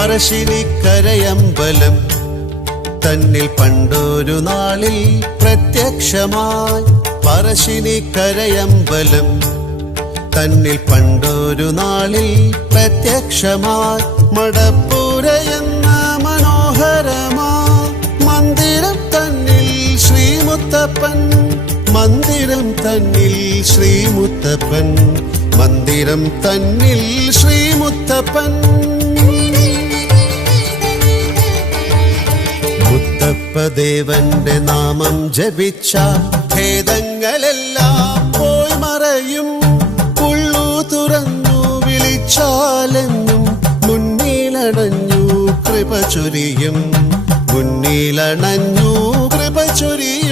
പറശ്ശിനിക്കരയമ്പലം തന്നിൽ പണ്ടൊരു നാളിൽ പ്രത്യക്ഷമായി. പറശ്ശിനിക്കരയമ്പലം തന്നിൽ പണ്ടൊരു നാളിൽ പ്രത്യക്ഷമായി. മടപ്പുരയെന്ന മനോഹരമാ മന്ദിരം തന്നിൽ ശ്രീമുത്തപ്പൻ, മന്ദിരം തന്നിൽ ശ്രീമുത്തപ്പൻ, മന്ദിരം തന്നിൽ ശ്രീമുത്തപ്പൻ. മുത്തപ്പദേവന്റെ നാമം ജപിച്ച ഭേദങ്ങളെല്ലാം പോയി മറയും. ഉള്ളു തുറന്നു വിളിച്ചാലെന്നും മുന്നിലണഞ്ഞു കൃപ ചൊരിയും, മുന്നിലണഞ്ഞു കൃപ ചൊരിയും.